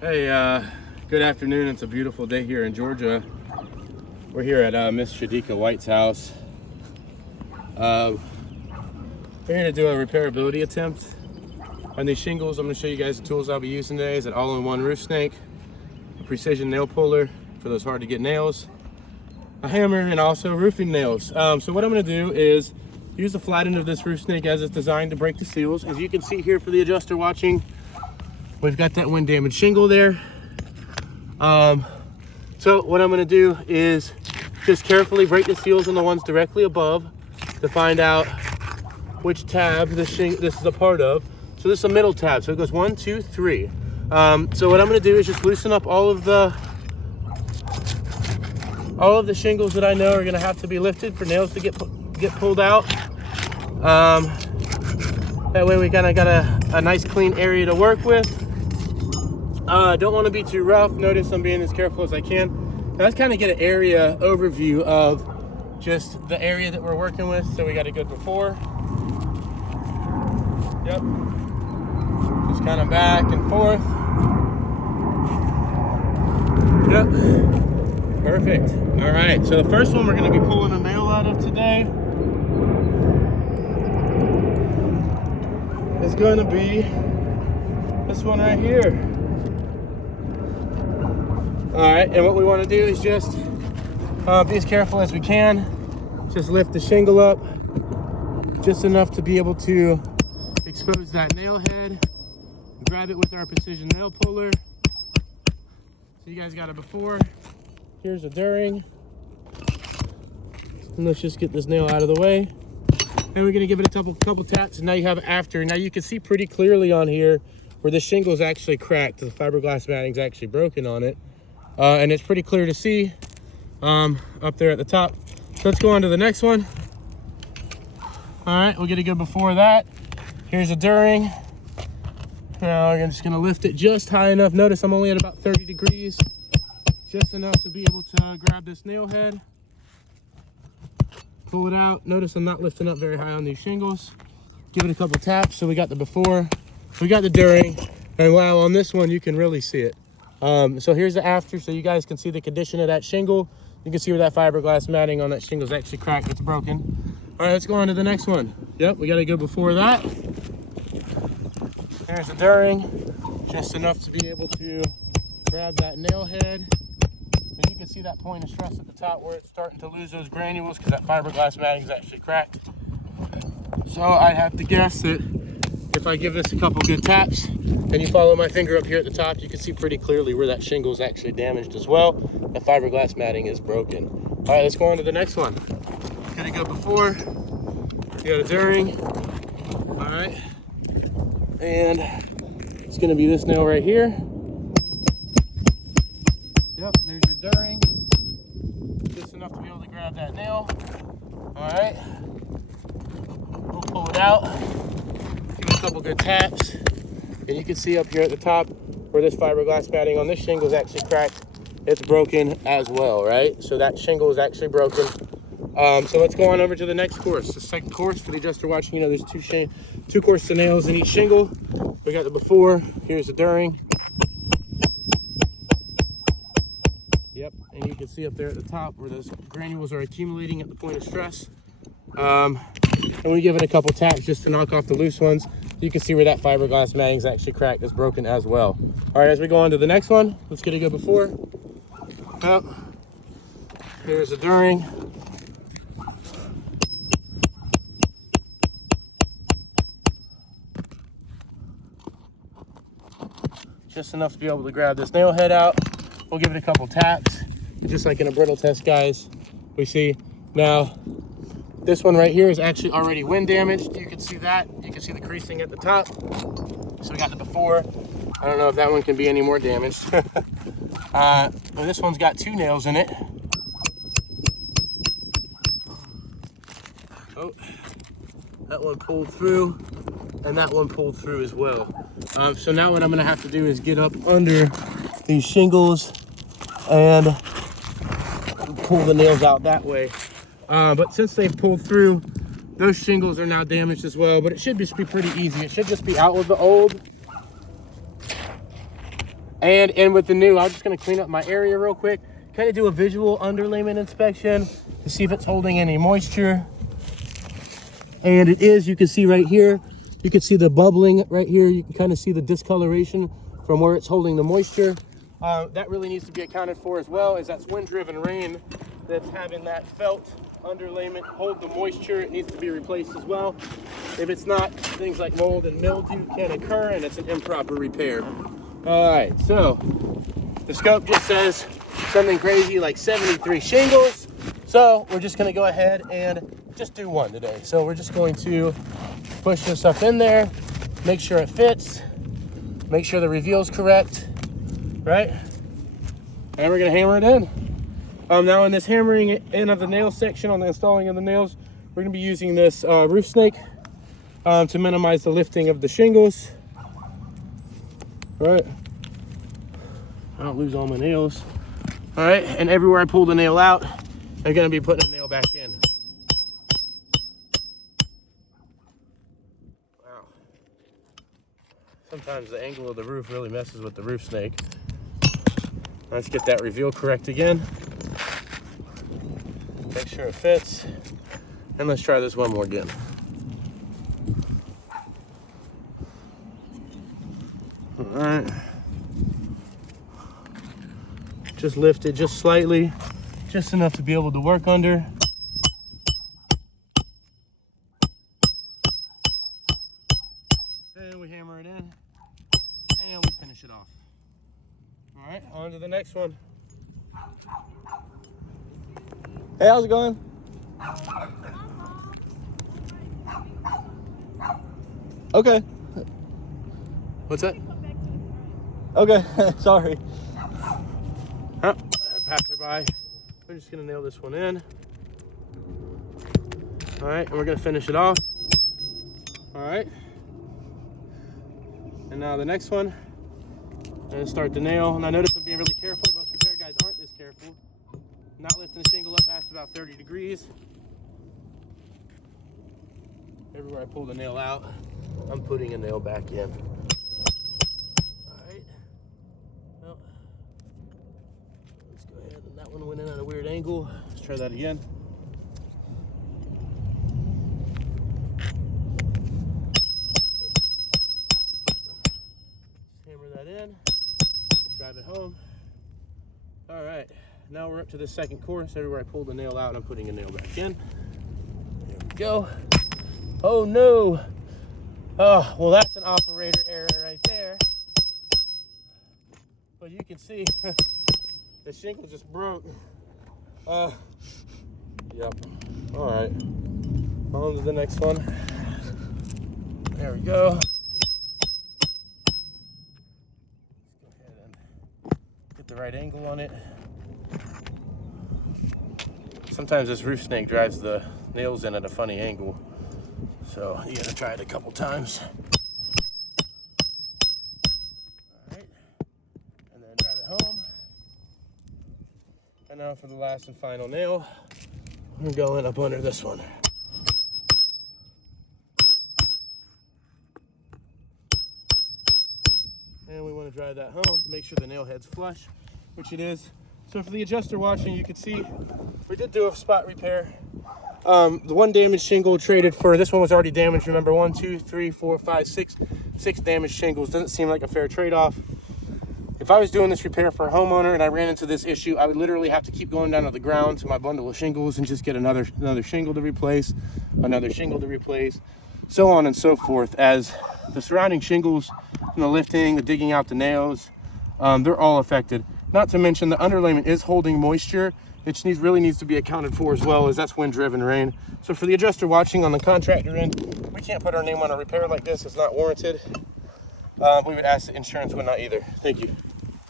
Hey, good afternoon. It's a beautiful day here in Georgia. We're here at Miss Shadika White's house. We're here to do a repairability attempt on these shingles. I'm going to show you guys the tools I'll be using today. Is an all-in-one roof snake, a precision nail puller for those hard to get nails, a hammer, and also roofing nails. So what I'm going to do is use the flat end of this roof snake as it's designed to break the seals. As you can see here for the adjuster watching, we've got that wind damaged shingle there. So what I'm going to do is just carefully break the seals on the ones directly above to find out which tab this is a part of. So this is a middle tab, so it goes 1, 2, 3. So what I'm going to do is just loosen up all of the shingles that I know are going to have to be lifted for nails to get pulled out. That way we kind of got a nice clean area to work with. Don't want to be too rough. Notice I'm being as careful as I can. Now let's kind of get an area overview of just the area that we're working with. So we got a good before. Yep. Just kind of back and forth. Yep. Perfect. All right. So the first one we're going to be pulling a nail out of today is going to be this one right here. All right, and what we want to do is just be as careful as we can. Just lift the shingle up just enough to be able to expose that nail head. Grab it with our precision nail puller. So you guys got a before. Here's a during. And let's just get this nail out of the way. And we're gonna give it a couple taps, and now you have after. Now you can see pretty clearly on here where the shingle is actually cracked. The fiberglass matting is actually broken on it. And it's pretty clear to see up there at the top. So let's go on to the next one. All right, we'll get a good before that. Here's a during. Now I'm just gonna lift it just high enough. Notice I'm only at about 30 degrees, just enough to be able to grab this nail head, pull it out. Notice I'm not lifting up very high on these shingles. Give it a couple taps. So we got the before, we got the during, and wow, on this one you can really see it. So here's the after, so you guys can see the condition of that shingle. You can see where that fiberglass matting on that shingle is actually cracked, it's broken. All right, let's go on to the next one. Yep, we got to go before that. There's the during, just enough to be able to grab that nail head. And you can see that point of stress at the top where it's starting to lose those granules because that fiberglass matting is actually cracked. So I have to guess that if I give this a couple good taps and you follow my finger up here at the top, you can see pretty clearly where that shingle is actually damaged as well. The fiberglass matting is broken. All right, let's go on to the next one. Gonna go before, you got a during. All right, and it's gonna be this nail right here. Yep, there's your during. Just enough to be able to grab that nail. All right, we'll pull it out. Give it a couple good taps, and you can see up here at the top where this fiberglass matting on this shingle is actually cracked. It's broken as well, right? So that shingle is actually broken. So let's go on over to the next course. The second course for the adjuster watching, you know, there's two courses of nails in each shingle. We got the before, here's the during. Yep, and you can see up there at the top where those granules are accumulating at the point of stress. And we give it a couple taps just to knock off the loose ones. You can see where that fiberglass matting is actually cracked. It's broken as well. All right, as we go on to the next one, let's get a good before. Yep. Here's a during. Just enough to be able to grab this nail head out. We'll give it a couple taps, just like in a brittle test, guys. We see now this one right here is actually already wind damaged. You can see that. You can see the creasing at the top. So we got the before. I don't know if that one can be any more damaged. But this one's got two nails in it. Oh, that one pulled through, and that one pulled through as well. So now what I'm gonna have to do is get up under these shingles and pull the nails out that way. But since they've pulled through, those shingles are now damaged as well, but it should just be pretty easy. It should just be out with the old And with the new, I'm just gonna clean up my area real quick, kind of do a visual underlayment inspection to see if it's holding any moisture. And it is, you can see right here, you can see the bubbling right here. You can kind of see the discoloration from where it's holding the moisture. That really needs to be accounted for as well, as that's wind-driven rain that's having that felt underlayment hold the moisture. It needs to be replaced as well. If it's not, things like mold and mildew can occur, and it's an improper repair. All right, so the scope just says something crazy like 73 shingles. So we're just gonna go ahead and just do one today. So we're just going to push this up in there, make sure it fits, make sure the reveal is correct, right? And we're gonna hammer it in. Now in this hammering in of the nail section, on the installing of the nails, we're gonna be using this roof snake to minimize the lifting of the shingles. All right, I don't lose all my nails. All right, and everywhere I pull the nail out, I'm gonna be putting a nail back in. Wow. Sometimes the angle of the roof really messes with the roof snake. Let's get that reveal correct again. Make sure it fits. And let's try this one more again. All right. Just lift it just slightly, just enough to be able to work under. And we hammer it in, and we finish it off. All right, on to the next one. Hey, how's it going? Okay. What's that? Okay, sorry. Huh? Passerby. We're just gonna nail this one in. All right, and we're gonna finish it off. All right. And now the next one. I'm gonna start the nail. And I notice I'm being really careful. Most repair guys aren't this careful. Not lifting the shingle up past about 30 degrees. Everywhere I pull the nail out, I'm putting a nail back in. All right. Well, let's go ahead. And that one went in at a weird angle. Let's try that again. Just hammer that in. Drive it home. All right. Now we're up to the second course. Everywhere I pull the nail out, I'm putting a nail back in. There we go. Oh no. Oh, well, that's an operator error right there. But you can see the shingle just broke. Yep. All right. On to the next one. There we go. Let's go ahead and get the right angle on it. Sometimes this roof snake drives the nails in at a funny angle, so you gotta try it a couple times. All right, and then drive it home. And now for the last and final nail, we're going up under this one. And we want to drive that home, make sure the nail head's flush, which it is. So for the adjuster watching, you can see we did do a spot repair. The one damaged shingle traded for, this one was already damaged. Remember, 1, 2, 3, 4, 5, 6 damaged shingles. Doesn't seem like a fair trade-off. If I was doing this repair for a homeowner and I ran into this issue, I would literally have to keep going down to the ground to my bundle of shingles and just get another shingle to replace, another shingle to replace, so on and so forth, as the surrounding shingles and the lifting, the digging out the nails, they're all affected. Not to mention the underlayment is holding moisture. It really needs to be accounted for as well, as that's wind-driven rain. So for the adjuster watching on the contractor end, we can't put our name on a repair like this. It's not warranted. We would ask the insurance would not either. Thank you.